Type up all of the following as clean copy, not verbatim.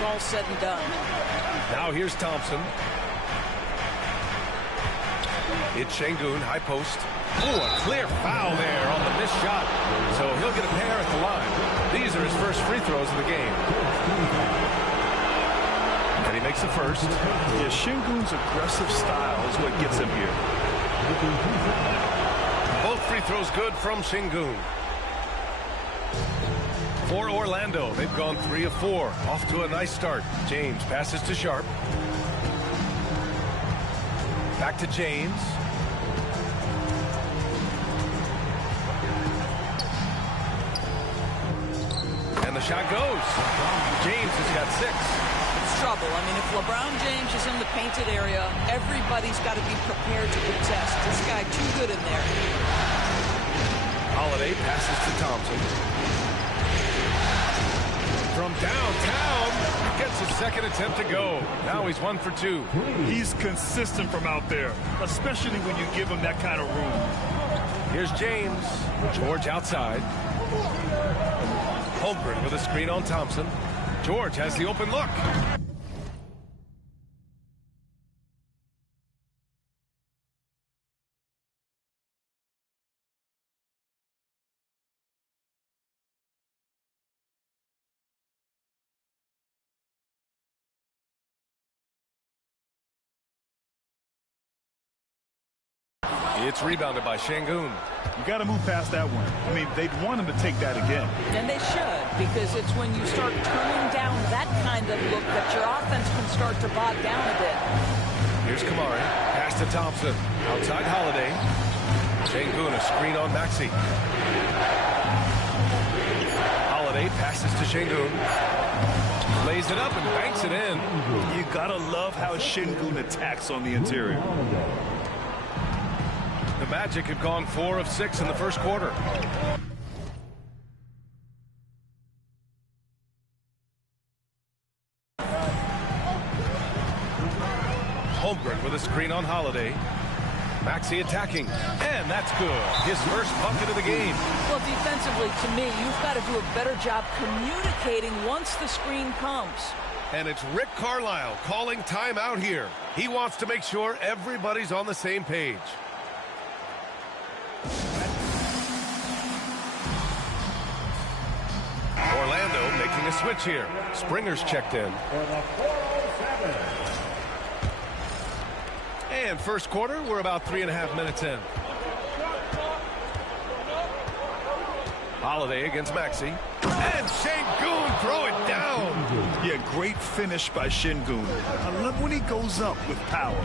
it's all said and done. Now here's Thompson. It's Şengün, high post. Oh, a clear foul there on the missed shot. So he'll get a pair at the line. These are his first free throws of the game. And he makes the first. Yeah, Şengün's aggressive style is what gets him here. Both free throws good from Şengün. For Orlando, they've gone 3 of 4. Off to a nice start. James passes to Sharp. Back to James. And the shot goes. James has got 6. It's trouble. I mean, if LeBron James is in the painted area, everybody's got to be prepared to contest. This guy too good in there. Holiday passes to Thompson. From downtown, gets his second attempt to go. Now he's 1 for 2. He's consistent from out there, especially when you give him that kind of room. Here's James. George outside. Holmgren with a screen on Thompson. George has the open look. It's rebounded by Şengün. You got to move past that one. I mean, they'd want him to take that again. And they should, because it's when you start turning down that kind of look that your offense can start to bog down a bit. Here's Kamari. Pass to Thompson. Outside Holiday. Şengün, a screen on Maxey. Holiday passes to Şengün. Lays it up and banks it in. You got to love how Şengün attacks on the interior. The Magic have gone 4 of 6 in the first quarter. Holmgren with a screen on Holiday. Maxey attacking, and that's good. His first bucket of the game. Well, defensively, to me, you've got to do a better job communicating once the screen comes. And it's Rick Carlisle calling timeout here. He wants to make sure everybody's on the same page. Orlando making a switch here. Springer's checked in. And first quarter, we're about 3.5 minutes in. Holiday against Maxey. And Şengün throw it down. Yeah, great finish by Şengün. I love when he goes up with power.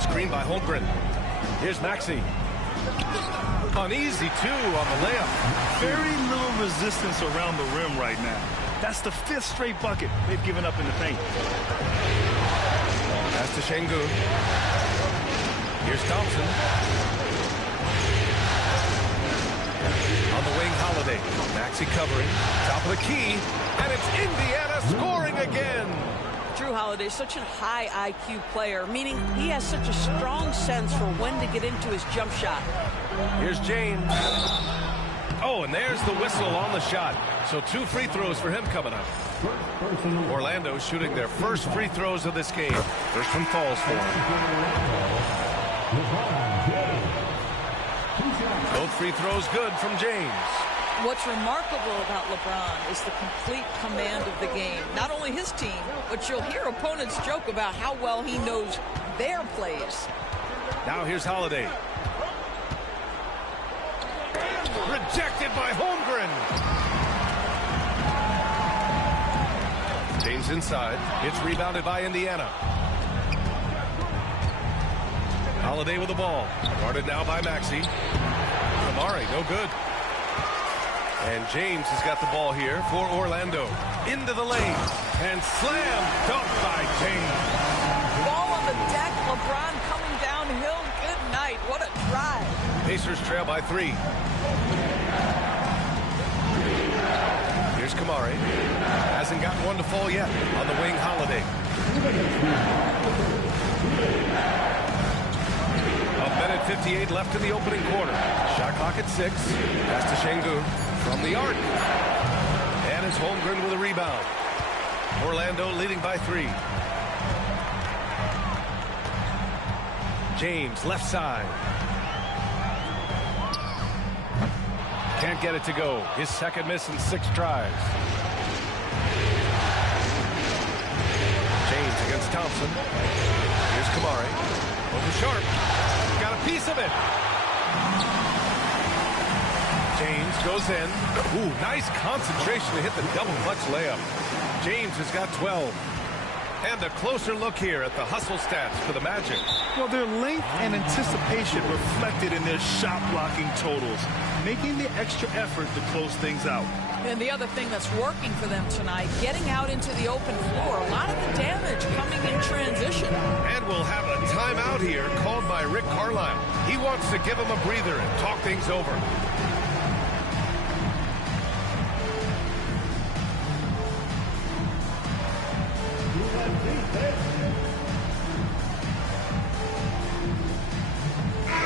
Screen by Holmgren. Here's Maxey. Uneasy, too, on the layup. Very little resistance around the rim right now. That's the 5th straight bucket they've given up in the paint. Pass to Şengün. Here's Thompson. On the wing, Holiday. Maxey covering. Top of the key. And it's Indiana scoring again. Jrue Holiday is such a high IQ player, meaning he has such a strong sense for when to get into his jump shot. Here's James. Oh, and there's the whistle on the shot. So 2 free throws for him coming up. Orlando shooting their first free throws of this game. First one falls for him. Both free throws good from James. What's remarkable about LeBron is the complete command of the game. Not only his team, but you'll hear opponents joke about how well he knows their plays. Now here's Holiday. Rejected by Holmgren. James inside. It's rebounded by Indiana. Holiday with the ball. Guarded now by Maxey. Kamari, no good. And James has got the ball here for Orlando. Into the lane. And slam dunk by James. Ball on the deck. LeBron coming downhill. Good night. What a drive. Pacers trail by 3. Here's Kamari. Hasn't got one to fall yet. On the wing, Holiday. A minute 58 left in the opening quarter. Shot clock at 6. Pass to Şengün from the arc. And it's Holmgren with a rebound. Orlando leading by 3. James, left side. Can't get it to go. His second miss in 6 tries. James against Thompson. Here's Kamari. Over Sharp. Got a piece of it. James goes in. Ooh, nice concentration to hit the double clutch layup. James has got 12. And a closer look here at the hustle stats for the Magic. Well, their length and anticipation reflected in their shot blocking totals, making the extra effort to close things out. And the other thing that's working for them tonight, getting out into the open floor. A lot of the damage coming in transition. And we'll have a timeout here called by Rick Carlisle. He wants to give him a breather and talk things over.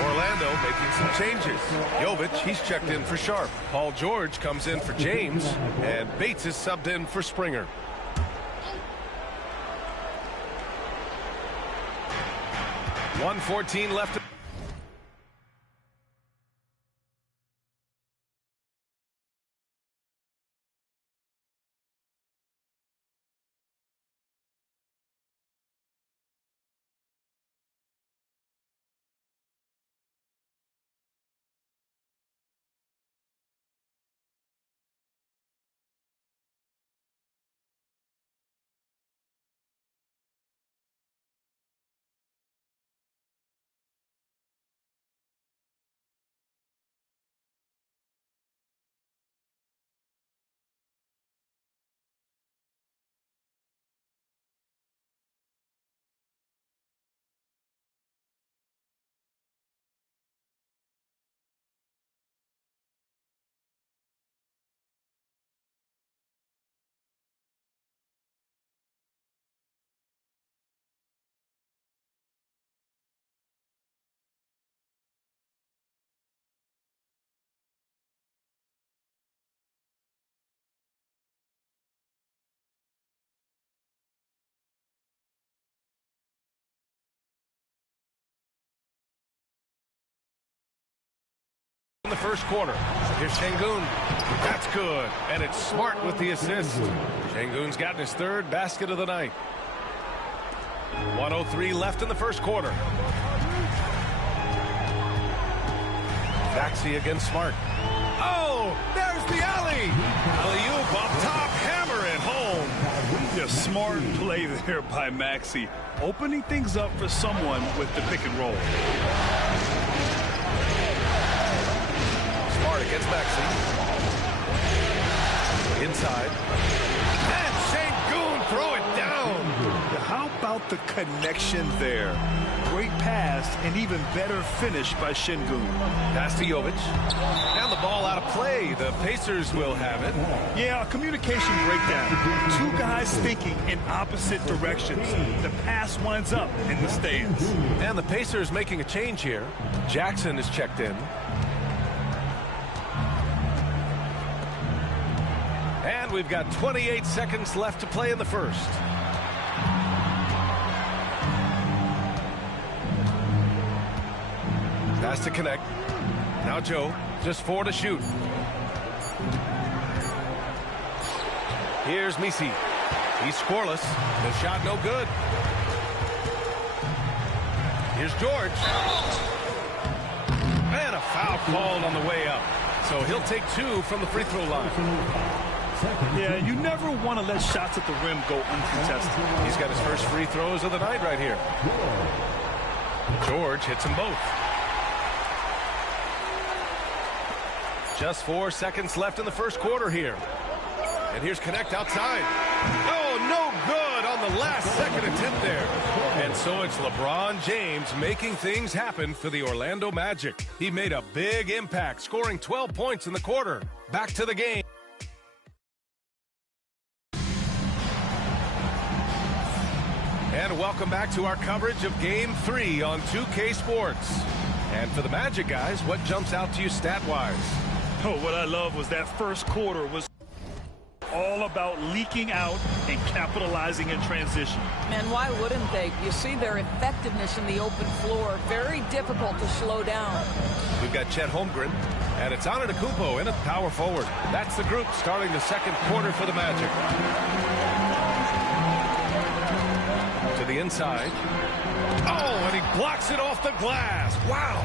Orlando making some changes. Jovic, he's checked in for Sharp. Paul George comes in for James, and Bates is subbed in for Springer. .114 left. In the first quarter. Here's Şengün. That's good. And it's Smart with the assist. Şengün's gotten his 3rd basket of the night. 1:03 left in the first quarter. Maxey against Smart. Oh, there's the alley. Alley-oop up top, hammer it home. A smart play there by Maxey, opening things up for someone with the pick and roll. Smart against Maxey. Inside. And Şengün throw it down. How about the connection there? Great pass and even better finish by Şengün. Pass to Jovic. And the ball out of play. The Pacers will have it. Yeah, a communication breakdown. 2 guys thinking in opposite directions. The pass winds up in the stands. And the Pacers making a change here. Jackson is checked in. And we've got 28 seconds left to play in the first. Pass to connect. Now Joe, just 4 to shoot. Here's Messi. He's scoreless. The shot no good. Here's George. And a foul called on the way up. So he'll take 2 from the free throw line. Yeah, you never want to let shots at the rim go uncontested. He's got his first free throws of the night right here. George hits them both. Just 4 seconds left in the first quarter here. And here's Connect outside. Oh, no good on the last second attempt there. And so it's LeBron James making things happen for the Orlando Magic. He made a big impact, scoring 12 points in the quarter. Back to the game. And welcome back to our coverage of Game 3 on 2K Sports. And for the Magic guys, what jumps out to you stat-wise? Oh, what I love was that first quarter was all about leaking out and capitalizing in transition. And why wouldn't they? You see their effectiveness in the open floor. Very difficult to slow down. We've got Chet Holmgren, and it's Antetokounmpo in at power forward. That's the group starting the second quarter for the Magic. To the inside. Oh, and he blocks it off the glass. Wow.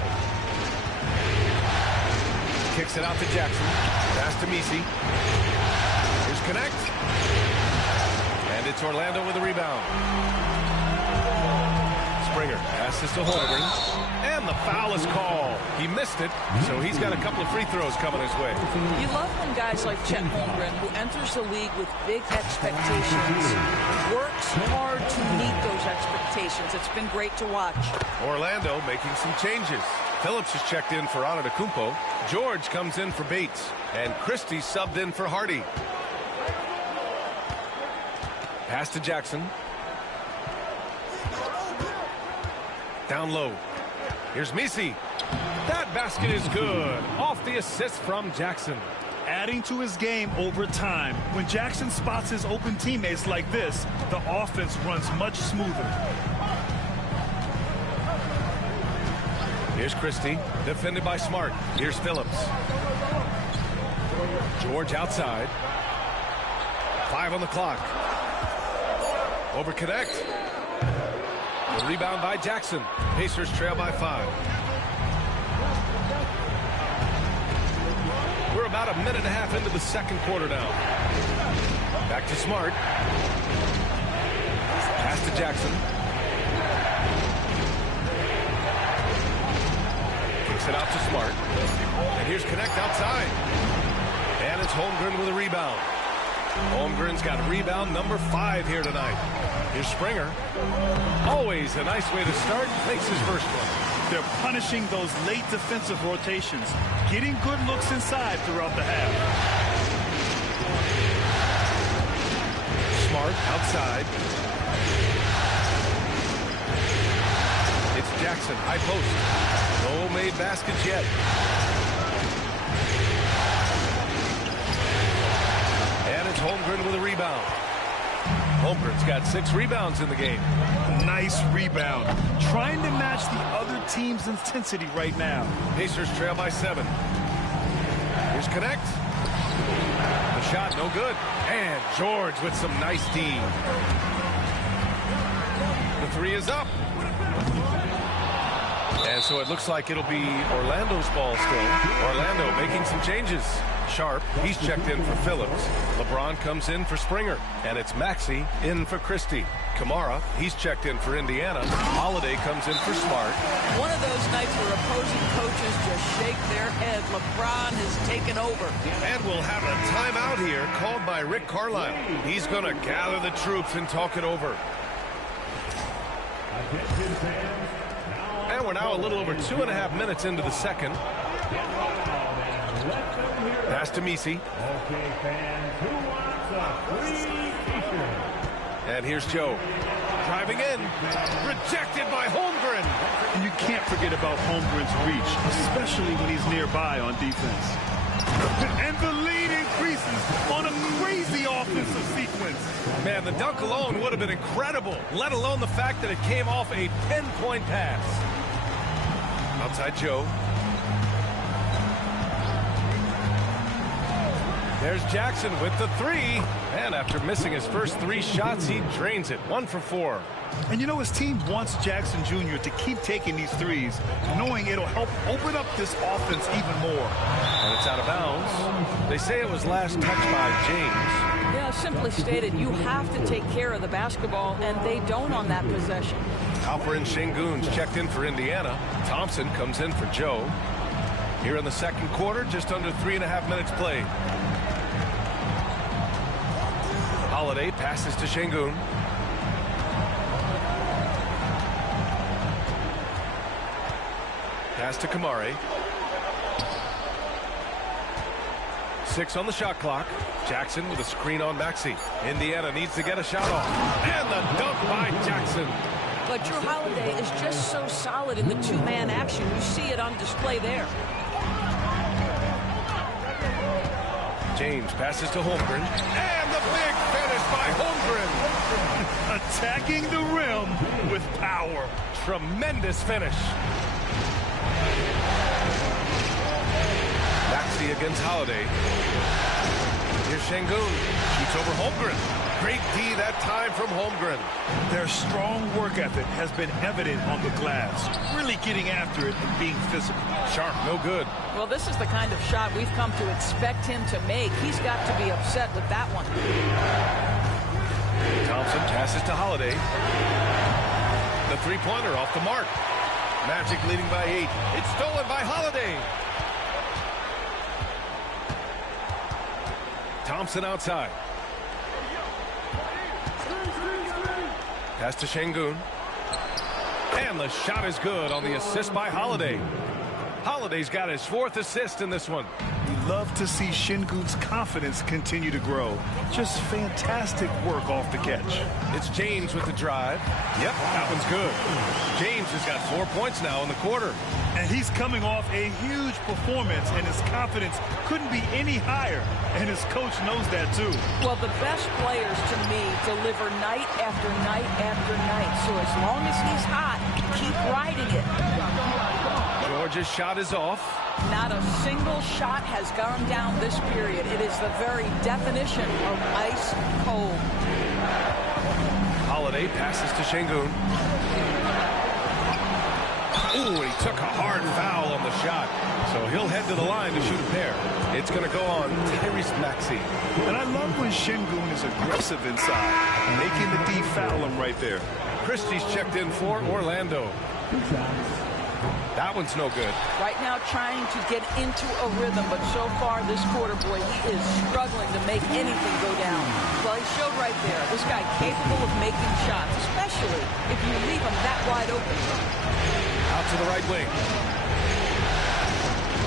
Kicks it out to Jackson. Pass to Messi. Here's Connect. And it's Orlando with a rebound. Springer passes to Holmgren. And the foul is called. He missed it, so he's got a couple of free throws coming his way. You love when guys like Chet Holmgren, who enters the league with big expectations, works hard to meet those expectations. It's been great to watch. Orlando making some changes. Phillips has checked in for Antetokounmpo. George comes in for Bates. And Christie subbed in for Hardy. Pass to Jackson. Down low. Here's Messi. That basket is good. Off the assist from Jackson. Adding to his game over time. When Jackson spots his open teammates like this, the offense runs much smoother. Here's Christie, defended by Smart. Here's Phillips. George outside. 5 on the clock. Over Connect. The rebound by Jackson. Pacers trail by 5. We're about a minute and a half into the second quarter now. Back to Smart. Pass to Jackson. Kicks it out to Smart. And here's Connect outside. And it's Holmgren with a rebound. Holmgren's got rebound number 5 here tonight. Here's Springer. Always a nice way to start. Makes his first one. They're punishing those late defensive rotations, getting good looks inside throughout the half. Smart outside. It's Jackson, high post. No made baskets yet. And it's Holmgren with a rebound. Holmgren's got 6 rebounds in the game. Nice rebound. Trying to match the other team's intensity right now. Pacers trail by 7. Here's Connect. The shot no good. And George with some nice D. The 3 is up. And so it looks like it'll be Orlando's ball still. Orlando making some changes. Sharp, he's checked in for Phillips. LeBron comes in for Springer. And it's Maxey in for Christie. Kamara, he's checked in for Indiana. Holiday comes in for Smart. One of those nights where opposing coaches just shake their head. LeBron has taken over. And we'll have a timeout here called by Rick Carlisle. He's going to gather the troops and talk it over. And we're now a little over 2.5 minutes into the second. Pass to Messi. And here's Joe. Driving in. Rejected by Holmgren. And you can't forget about Holmgren's reach, especially when he's nearby on defense. And the lead increases on a crazy offensive sequence. Man, the dunk alone would have been incredible, let alone the fact that it came off a pinpoint pass. Outside Joe. There's Jackson with the 3. And after missing his first 3 shots, he drains it. 1 for 4. And you know, his team wants Jackson Jr. to keep taking these threes, knowing it'll help open up this offense even more. And it's out of bounds. They say it was last touched by James. Yeah, simply stated, you have to take care of the basketball, and they don't on that possession. Alperen Şengün's checked in for Indiana. Thompson comes in for Joe. Here in the second quarter, just under 3.5 minutes played. Holiday passes to Şengün. Pass to Kamari. 6 on the shot clock. Jackson with a screen on Maxey. Indiana needs to get a shot off. And the dunk by Jackson. But Drew Holiday is just so solid in the 2-man action. You see it on display there. James passes to Holmgren. And the big finish by Holmgren. Attacking the rim with power. Tremendous finish. Maxey against Holiday. Here's Şengün. Shoots over Holmgren. Great D that time from Holmgren. Their strong work ethic has been evident on the glass. Really getting after it and being physical. Sharp, no good. Well, this is the kind of shot we've come to expect him to make. He's got to be upset with that one. Thompson passes to Holiday. The three-pointer off the mark. Magic leading by 8. It's stolen by Holiday. Thompson outside. Pass to Şengün. And the shot is good on the assist by Holiday. Holiday's got his 4th assist in this one. We love to see Şengün's confidence continue to grow. Just fantastic work off the catch. It's James with the drive. Yep, that one's good. James has got 4 points now in the quarter. And he's coming off a huge performance, and his confidence couldn't be any higher. And his coach knows that, too. Well, the best players, to me, deliver night after night after night. So as long as he's hot, keep riding it. George's shot is off. Not a single shot has gone down this period. It is the very definition of ice cold. Holiday passes to Şengün. Ooh, he took a hard foul on the shot. So he'll head to the line to shoot a pair. It's going to go on Tyrese Maxey. And I love when Şengün is aggressive inside, making the D foul him right there. Christie's checked in for Orlando. That one's no good. Right now trying to get into a rhythm, but so far this quarter, boy, he is struggling to make anything go down. Well, he showed right there, this guy capable of making shots, especially if you leave him that wide open. Out to the right wing.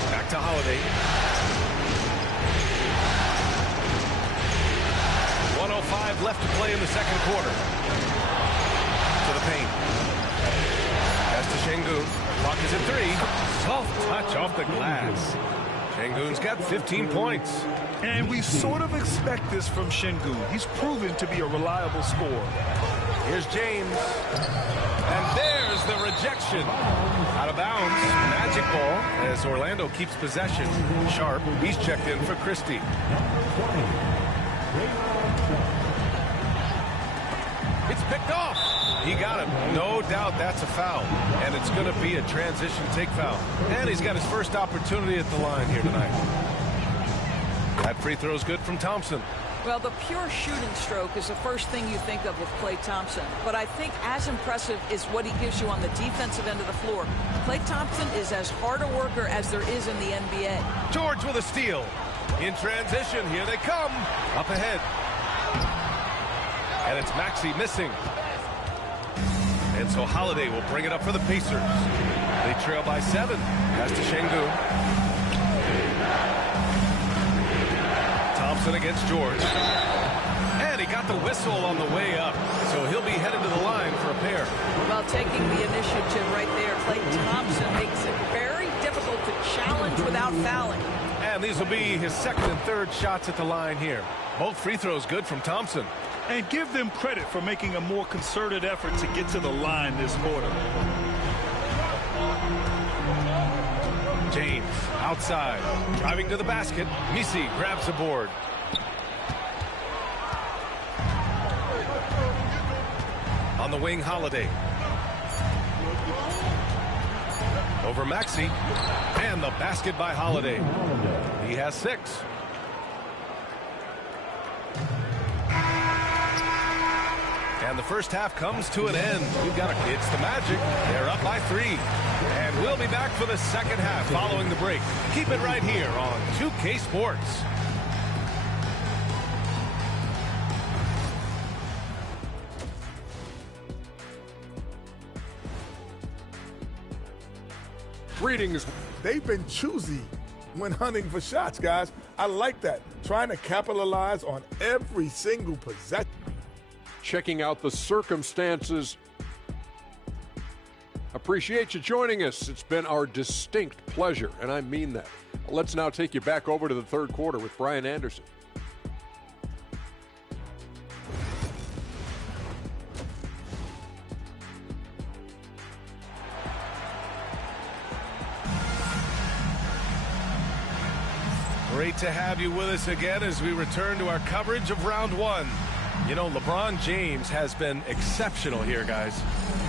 Back to Holiday. 1:05 left to play in the second quarter. To the paint. Pass to Şengün. Clock is at 3. Soft touch off the glass. Şengün's got 15 points. And we sort of expect this from Şengün. He's proven to be a reliable scorer. Here's James. And there's the rejection. Out of bounds. Magic ball as Orlando keeps possession. Sharp. He's checked in for Christie. It's picked off. He got him. No doubt that's a foul. And it's going to be a transition take foul. And he's got his first opportunity at the line here tonight. That free throw is good from Thompson. Well, the pure shooting stroke is the first thing you think of with Klay Thompson. But I think as impressive is what he gives you on the defensive end of the floor. Klay Thompson is as hard a worker as there is in the NBA. George with a steal. In transition, here they come. Up ahead. And it's Maxey missing. And so Holiday will bring it up for the Pacers. They trail by 7. Pass to Şengün. Thompson against George. And he got the whistle on the way up. So he'll be headed to the line for a pair. Well, taking the initiative right there, Klay Thompson makes it very difficult to challenge without fouling. And these will be his second and third shots at the line here. Both free throws good from Thompson. And give them credit for making a more concerted effort to get to the line this quarter. James outside, driving to the basket. Misi grabs the board. On the wing, Holiday. Over Maxey. And the basket by Holiday. He has 6. And the first half comes to an end. We've got it's the Magic. They're up by 3. And we'll be back for the second half following the break. Keep it right here on 2K Sports. Greetings. They've been choosy when hunting for shots, guys. I like that. Trying to capitalize on every single possession. Checking out the circumstances. Appreciate you joining us. It's been our distinct pleasure, and I mean that. Let's now take you back over to the third quarter with Brian Anderson. Great to have you with us again as we return to our coverage of round one. You know, LeBron James has been exceptional here, guys.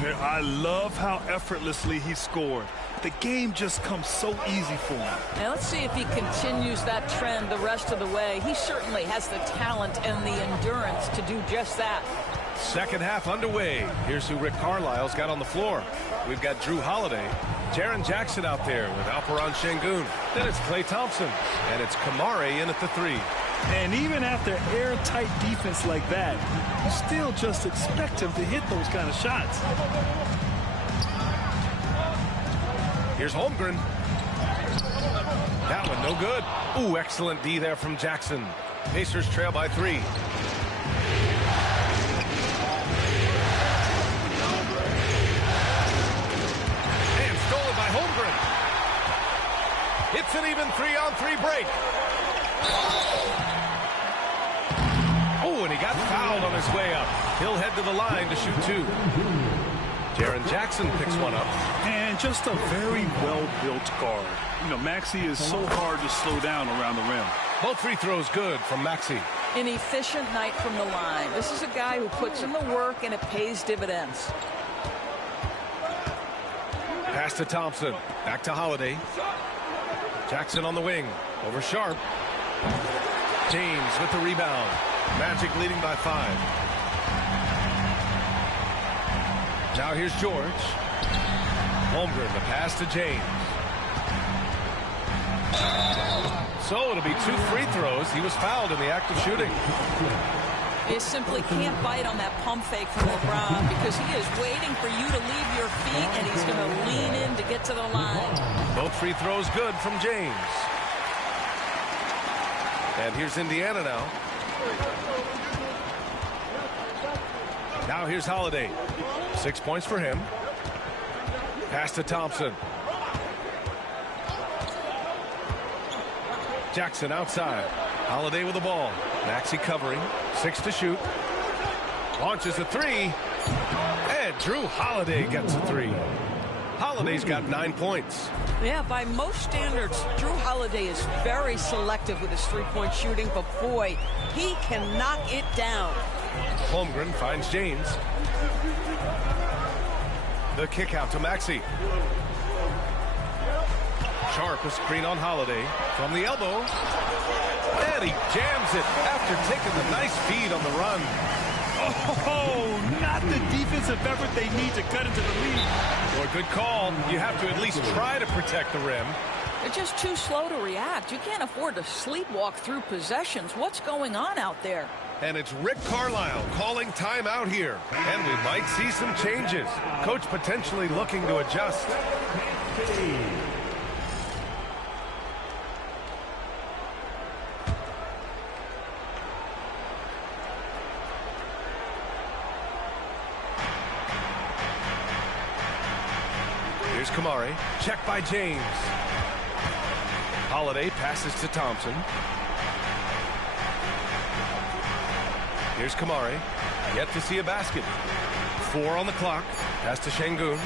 I love how effortlessly he scored. The game just comes so easy for him. Now let's see if he continues that trend the rest of the way. He certainly has the talent and the endurance to do just that. Second half underway. Here's who Rick Carlisle's got on the floor. We've got Drew Holiday, Jaren Jackson out there with Alperen Sengun. Then it's Klay Thompson, and it's Kamari in at the three. And even after airtight defense like that, you still just expect him to hit those kind of shots. Here's Holmgren. That one no good. Ooh, excellent D there from Jackson. Pacers trail by 3. And stolen by Holmgren. It's an even 3-on-3 break. Oh, and he got fouled on his way up. He'll head to the line to shoot 2. Jaren Jackson picks one up. And just a very well-built guard. You know, Maxey is so hard to slow down around the rim. Both free throws good from Maxey. An efficient night from the line. This is a guy who puts in the work and it pays dividends. Pass to Thompson. Back to Holiday. Jackson on the wing. Over Sharp. James with the rebound. Magic leading by 5. Now here's George. Holmgren, the pass to James. So it'll be 2 free throws. He was fouled in the act of shooting. You simply can't bite on that pump fake from LeBron because he is waiting for you to leave your feet and he's going to lean in to get to the line. Both free throws good from James. And here's Indiana now. Now here's Holiday. 6 points for him. Pass to Thompson. Jackson outside. Holiday with the ball. Maxey covering. 6 to shoot. Launches a 3. And Drew Holiday gets a 3. Holiday's got 9 points. Yeah, by most standards, Drew Holiday is very selective with his three-point shooting, but boy, he can knock it down. Holmgren finds James. The kick out to Maxey. Sharp a screen on Holiday from the elbow. And he jams it after taking the nice feed on the run. Oh, not the defensive effort they need to cut into the lead. Well, good call. You have to at least try to protect the rim. They're just too slow to react. You can't afford to sleepwalk through possessions. What's going on out there? And it's Rick Carlisle calling timeout here. And we might see some changes. Coach potentially looking to adjust. Here's Kamari. Check by James. Holiday passes to Thompson. Here's Kamari. Yet to see a basket. 4 on the clock. Pass to Sengun.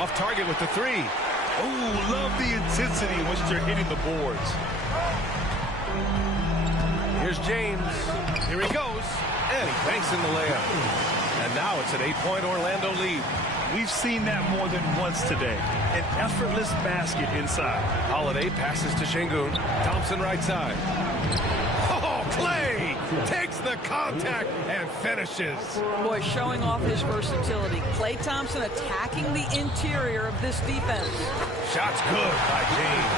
Off target with the 3. Oh, love the intensity in which they're hitting the boards. Here's James. Here he goes. And he banks in the layup. And now it's an 8-point Orlando lead. We've seen that more than once today. An effortless basket inside. Holiday passes to Sengun. Thompson right side. Oh, Klay takes the contact and finishes. Boy, showing off his versatility. Klay Thompson attacking the interior of this defense. Shot's good by James.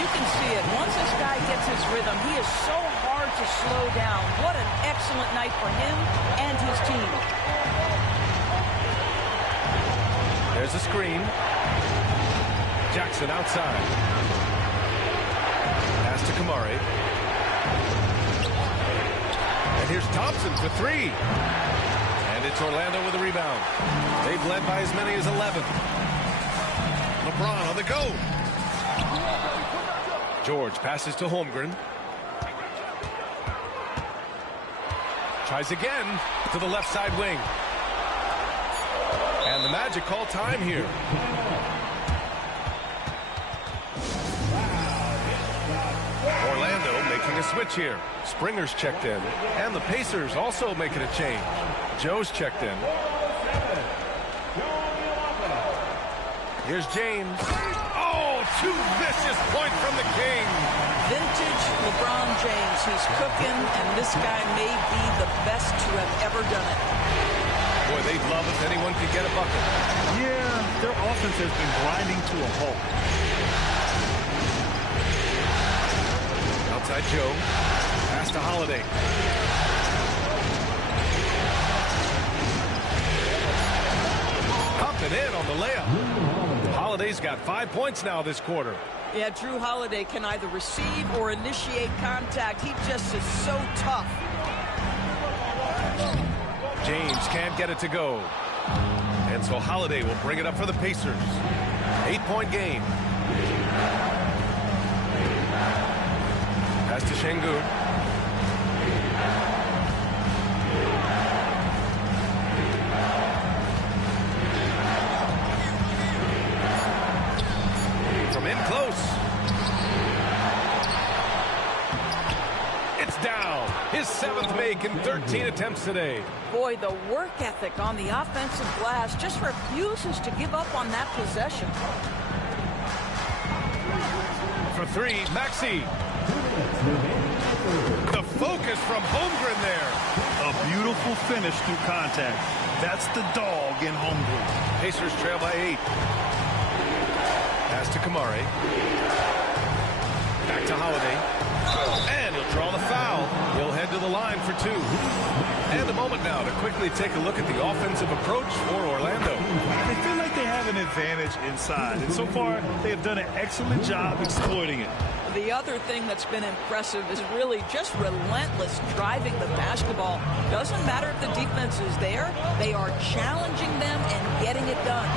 You can see it. Once this guy gets his rhythm, he is so hard to slow down. What an excellent night for him and his team. There's a screen. Jackson outside. Pass to Kamari. And here's Thompson for 3. And it's Orlando with a rebound. They've led by as many as 11. LeBron on the go. George passes to Holmgren. Tries again to the left side wing. And the Magic call time here. Orlando making a switch here. Springer's checked in. And the Pacers also making a change. Joe's checked in. Here's James. Oh, two vicious points from the King. Vintage LeBron James. He's cooking, and this guy may be the best to have ever done it. Boy, they'd love if anyone could get a bucket. Yeah, their offense has been grinding to a halt. Outside Joe. Pass to Holiday. Pumping in on the layup. Holiday's got 5 points now this quarter. Yeah, Drew Holiday can either receive or initiate contact. He just is so tough. James can't get it to go. And so Holiday will bring it up for the Pacers. 8-point game. Pass to Şengün. From in close. It's down. His 7th make in 13 attempts today. Boy, the work ethic on the offensive glass just refuses to give up on that possession. For three, Maxey. The focus from Holmgren there. A beautiful finish through contact. That's the dog in Holmgren. Pacers trail by 8. Pass to Kamari. Back to Holiday. And he'll draw the foul. He'll head to the line for 2. And a moment now to quickly take a look at the offensive approach for Orlando. They feel like they have an advantage inside, and so far they have done an excellent job exploiting it. The other thing that's been impressive is really just relentless driving the basketball. Doesn't matter if the defense is there, they are challenging them and getting it done.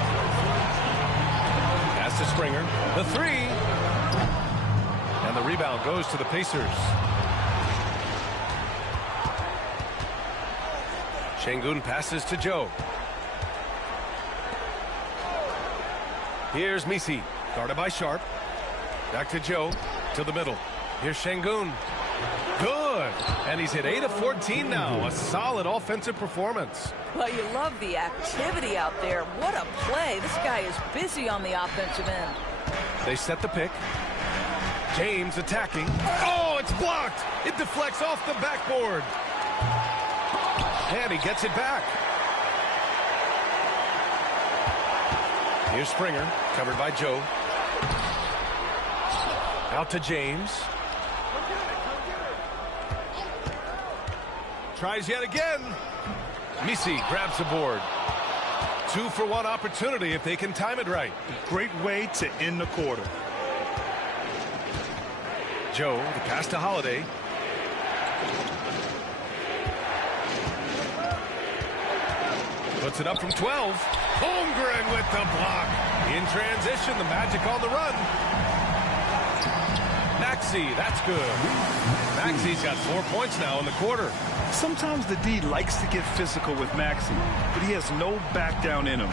Pass to Springer. The 3. And the rebound goes to the Pacers. Şengün passes to Joe. Here's Misi, guarded by Sharp. Back to Joe, to the middle. Here's Şengün. Good. And he's hit 8 of 14 now. A solid offensive performance. Well, you love the activity out there. What a play. This guy is busy on the offensive end. They set the pick. James attacking. Oh, it's blocked. It deflects off the backboard. And he gets it back. Here's Springer, covered by Joe. Out to James. Tries yet again. Misi grabs the board. 2-for-1 opportunity if they can time it right. Great way to end the quarter. Joe, the pass to Holiday. Puts it up from 12. Holmgren with the block. In transition, the Magic on the run. Maxey, that's good. Maxey's got 4 points now in the quarter. Sometimes the D likes to get physical with Maxey, but he has no back down in him.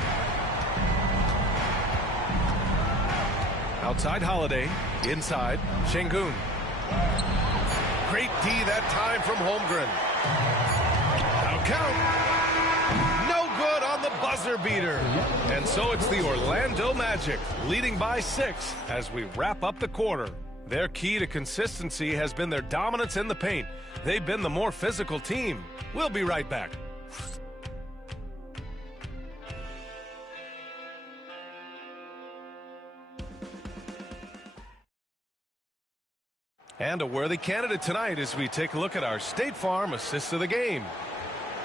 Outside Holiday, inside Şengün. Great D that time from Holmgren. That'll count. No good on the buzzer beater. And so it's the Orlando Magic leading by 6 as we wrap up the quarter. Their key to consistency has been their dominance in the paint. They've been the more physical team. We'll be right back. And a worthy candidate tonight as we take a look at our State Farm Assist of the Game.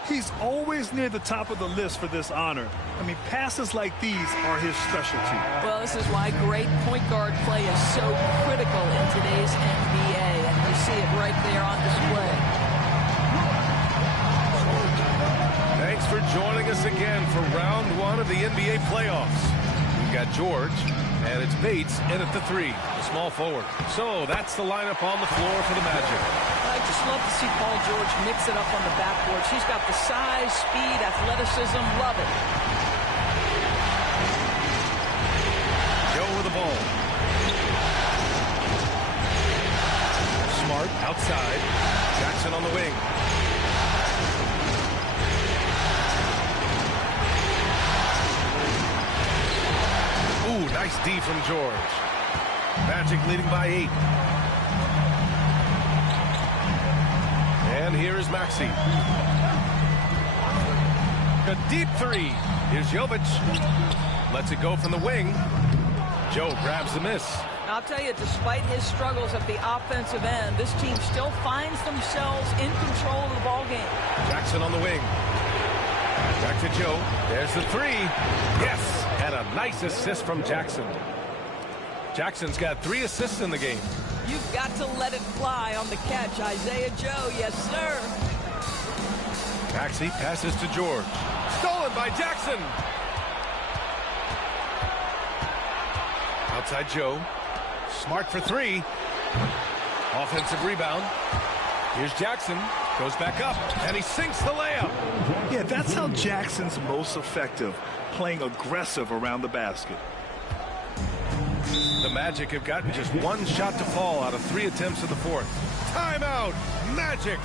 He's always near the top of the list for this honor. I mean, passes like these are his specialty. Well, this is why great point guard play is so critical in today's NBA, and you see it right there on display. Thanks for joining us again for round 1 of the NBA playoffs. We've got George, And it's Bates in at the 3, the small forward. So that's the lineup on the floor for the Magic. I just love to see Paul George mix it up on the backboard. He's got the size, speed, athleticism. Love it. Joe with the ball. Smart outside. Jackson on the wing. Ooh, nice D from George. Magic leading by 8. And here is Maxey. A deep 3. Here's Jovic. Lets it go from the wing. Joe grabs the miss. I'll tell you, despite his struggles at the offensive end, this team still finds themselves in control of the ball game. Jackson on the wing. Back to Joe. There's the 3. Yes! And a nice assist from Jackson. Jackson's got 3 assists in the game. You've got to let it fly on the catch, Isaiah Joe. Yes, sir. Maxey passes to George. Stolen by Jackson. Outside Joe. Smart for 3. Offensive rebound. Here's Jackson. Goes back up. And he sinks the layup. Yeah, that's how Jackson's most effective, playing aggressive around the basket. The Magic have gotten just 1 shot to fall out of 3 attempts in the 4th. Timeout, Magic.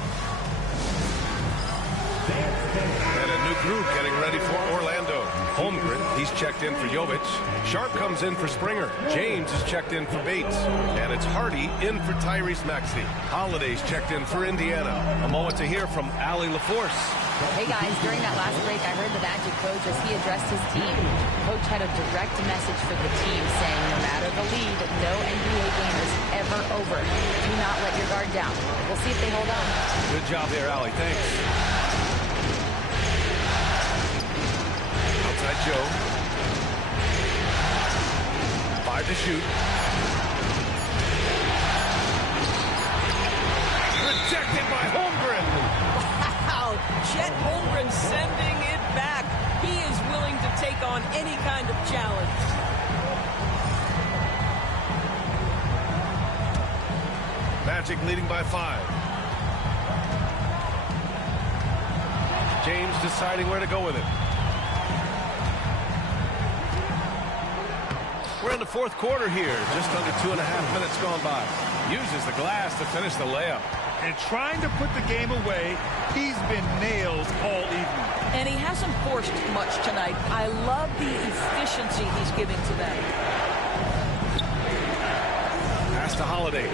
And a new group getting ready for Orlando. Holmgren, he's checked in for Jovic. Sharp comes in for Springer. James is checked in for Bates. And it's Hardy in for Tyrese Maxey. Holiday's checked in for Indiana. A moment to hear from Allie LaForce. Hey guys, during that last break, I heard the Magic coach as he addressed his team. Coach had a direct message for the team saying no matter the lead, no NBA game is ever over. Do not let your guard down. We'll see if they hold on. Good job there, Allie. Thanks. Outside Joe. 5 to shoot. Rejected by Holmgren. Wow, Chet Holmgren sending it back. He is willing to take on any kind of challenge. Magic leading by 5. James deciding where to go with it. We're in the 4th quarter here. Just under 2.5 minutes gone by. Uses the glass to finish the layup. And trying to put the game away, he's been nailed all evening. And he hasn't forced much tonight. I love the efficiency he's giving to them. Pass to Holiday.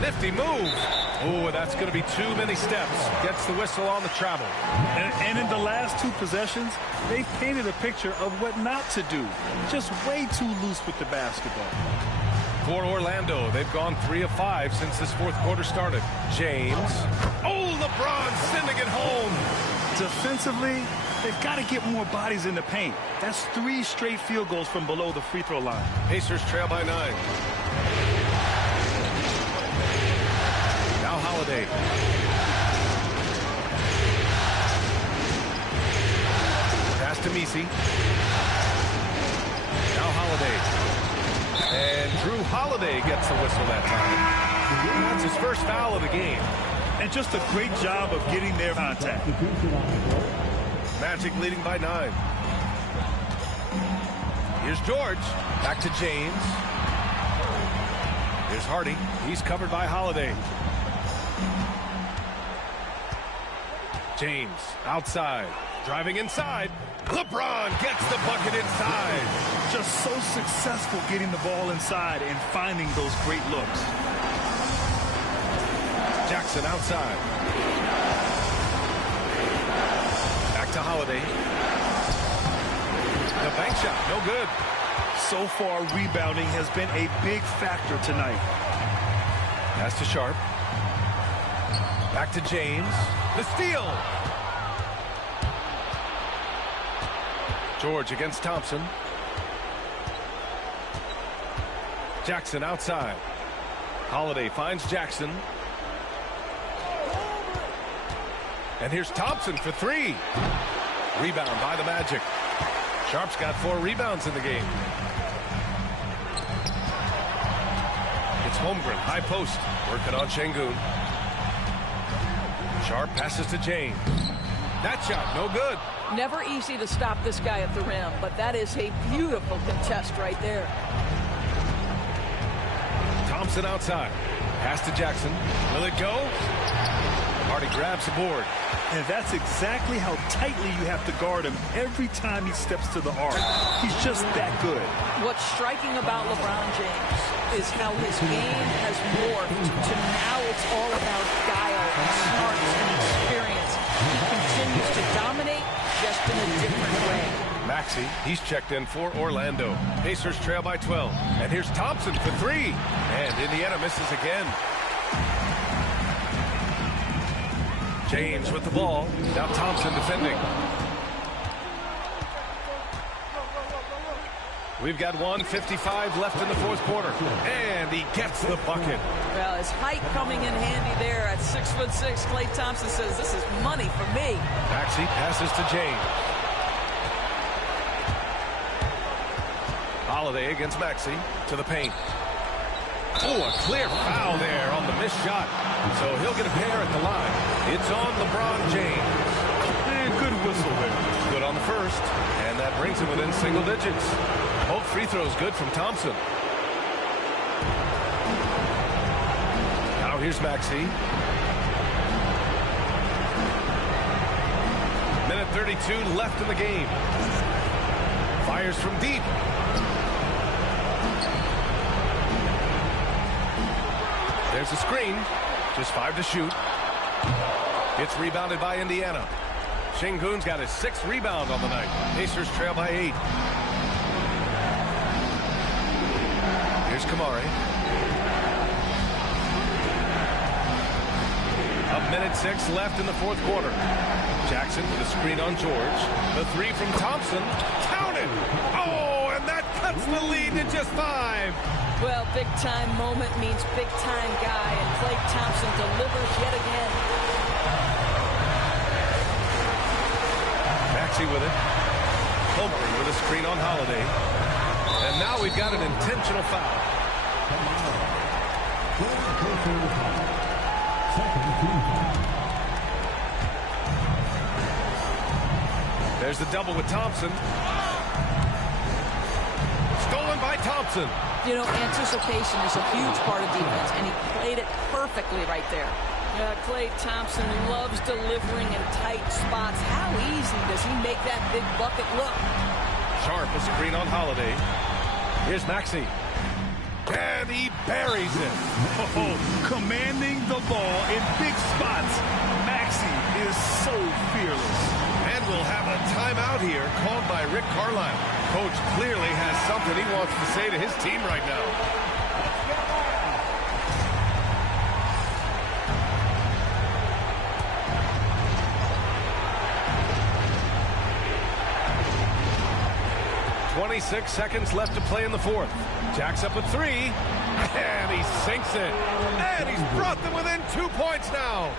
Nifty move. Oh, that's going to be too many steps. Gets the whistle on the travel. And in the last 2 possessions, they've painted a picture of what not to do. Just way too loose with the basketball. For Orlando, they've gone 3 of 5 since this 4th quarter started. James. Oh, LeBron sending it home. Defensively, they've got to get more bodies in the paint. That's 3 straight field goals from below the free throw line. Pacers trail by 9. Now Holiday. Pass to Messi. Now Holiday. And Drew Holiday gets the whistle that time. That's his first foul of the game. And just a great job of getting their contact. Magic leading by 9. Here's George. Back to James. Here's Hardy. He's covered by Holiday. James outside. Driving inside. LeBron gets the bucket inside. Just so successful getting the ball inside and finding those great looks. Jackson outside. Back to Holiday. The bank shot, no good. So far, rebounding has been a big factor tonight. Pass to Sharp. Back to James. The steal. George against Thompson. Jackson outside. Holiday finds Jackson. And here's Thompson for 3. Rebound by the Magic. Sharp's got 4 rebounds in the game. It's Holmgren, high post, working on Şengün. Sharp passes to James. That shot, no good. Never easy to stop this guy at the rim, but that is a beautiful contest right there. Thompson outside. Pass to Jackson. Will it go? Hardy grabs the board. And that's exactly how tightly you have to guard him every time he steps to the arc. He's just that good. What's striking about LeBron James is how his game has morphed to now it's all about guile and smarts and experience. He continues to dominate just in a different way. Maxey, he's checked in for Orlando. Pacers trail by 12. And here's Thompson for 3. And Indiana misses again. James with the ball. Now Thompson defending. We've got 1:55 left in the fourth quarter. And he gets the bucket. Well, his height coming in handy there at 6'6". Klay Thompson says, this is money for me. Maxey passes to James. Holiday against Maxey to the paint. Oh, a clear foul there on the missed shot. So he'll get a pair at the line. It's on LeBron James. And good whistle there. Good on the first. And that brings him within single digits. Both free throws good from Thompson. Now here's Maxey. Minute 32 left in the game. Fires from deep. There's a screen. Just 5 to shoot. It's rebounded by Indiana. Şengün's got his 6th rebound on the night. Pacers trail by 8. Here's Kamari. 1:06 left in the fourth quarter. Jackson with a screen on George. The 3 from Thompson. Counted! Oh, and that cuts the lead to just 5. Well, big-time moment means big-time guy, and Klay Thompson delivers yet again. Maxey with it. Holmgren with a screen on Holiday. And now we've got an intentional foul. There's the double with Thompson. Stolen by Thompson. You know, anticipation is a huge part of defense, and he played it perfectly right there. Klay Thompson loves delivering in tight spots. How easy does he make that big bucket look? Sharp, a screen on Holiday. Here's Maxey. And he buries it. Oh, commanding the ball in big spots. Maxey is so fearless. And we'll have a timeout here called by Rick Carlisle. Coach clearly has something he wants to say to his team right now. .26 seconds left to play in the fourth. Jacks up a 3, and he sinks it. And he's brought them within 2 points now.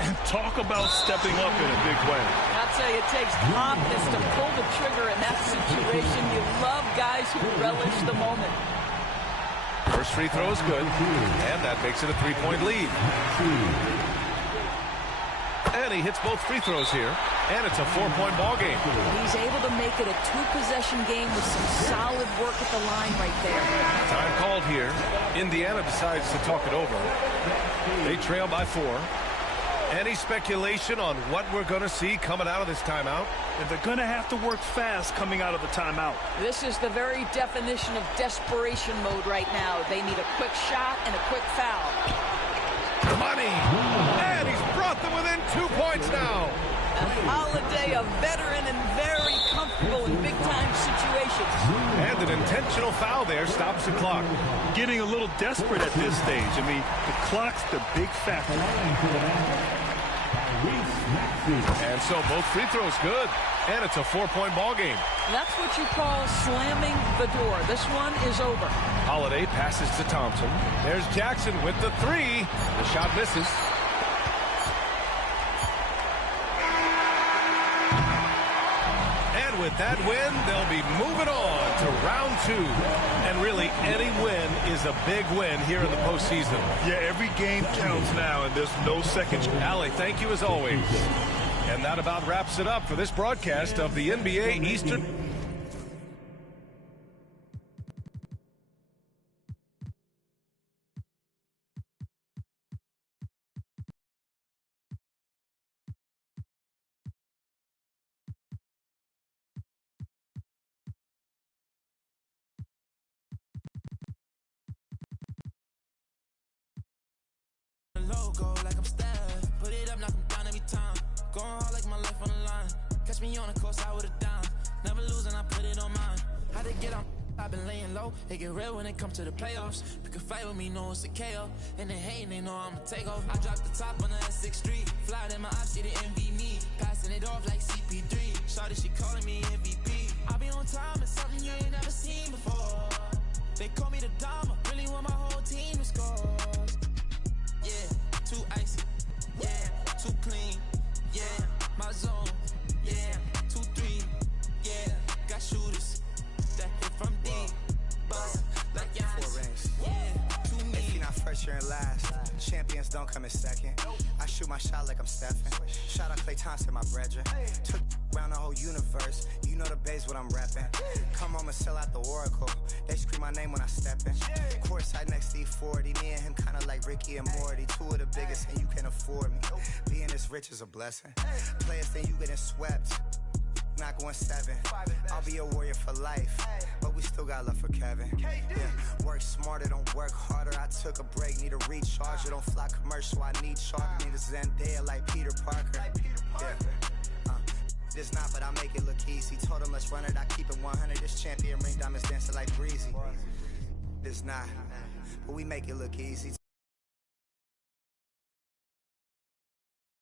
And talk about stepping up in a big way. I'll tell you, it takes confidence to pull the trigger in that situation. You love guys who relish the moment. First free throw is good, and that makes it a 3-point lead. And he hits both free throws here, and it's a 4-point ball game. He's able to make it a 2-possession game with some solid work at the line right there. Time called here. Indiana decides to talk it over. They trail by 4. Any speculation on what we're going to see coming out of this timeout? And they're going to have to work fast coming out of the timeout. This is the very definition of desperation mode right now. They need a quick shot and a quick foul. Money! And he's brought them within 2 points now. And Holiday, a veteran and very comfortable in big-time situations. And an intentional foul there stops the clock. Getting a little desperate at this stage. I mean, the clock's the big factor. And so both free throws good. And it's a 4-point ball game. That's what you call slamming the door. This one is over. Holiday passes to Thompson. There's Jackson with the 3. The shot misses. with that win, they'll be moving on to round 2. And really, any win is a big win here in the postseason. Yeah, every game counts now, and there's no second. Allie, thank you as always. And that about wraps it up for this broadcast of the NBA Eastern. Logo like I'm Steph, put it up, knock him down every time. Going hard like my life on the line. Catch me on the course, I would've done. Never losing, I put it on mine. How to get on, I've been laying low. It get real when it comes to the playoffs. Pick a fight with me, know it's a KO. And they hating, they know I'ma take off. I dropped the top on the S6 Street. Fly in my eyes, she the envy me. Passing it off like CP3. Shawty, she calling me MVP. I be on time, it's something you ain't never seen before. They call me the Dama, really want my whole team to score. Yeah, too icy, yeah, too clean, yeah, my zone, yeah, 2-3, yeah, got shooters that hit from deep, bust like Giannis, yeah, too mean. If you're not first, you're in last. Champions don't come in second. I shoot my shot like I'm Stephen. Shout out Klay Thompson, my brethren. Took around the whole universe. You know the base what I'm reppin'. Come home and sell out the Oracle. They scream my name when I step in. Courtside next to E40. Me and him kinda like Ricky and Morty. Two of the biggest and you can afford me. Being this rich is a blessing. Players think you getting swept. Not going 7. I'll be a warrior for life. But we still got love for Kevin. Yeah. Work smarter, don't work harder. I took a break, need a recharger. Don't fly commercial, I need sharp. Need a Zendaya like Peter Parker. Yeah. This not, but I make it look easy. Told him let's run it, I keep it 100. This champion ring diamonds dancing like breezy. This not, but we make it look easy.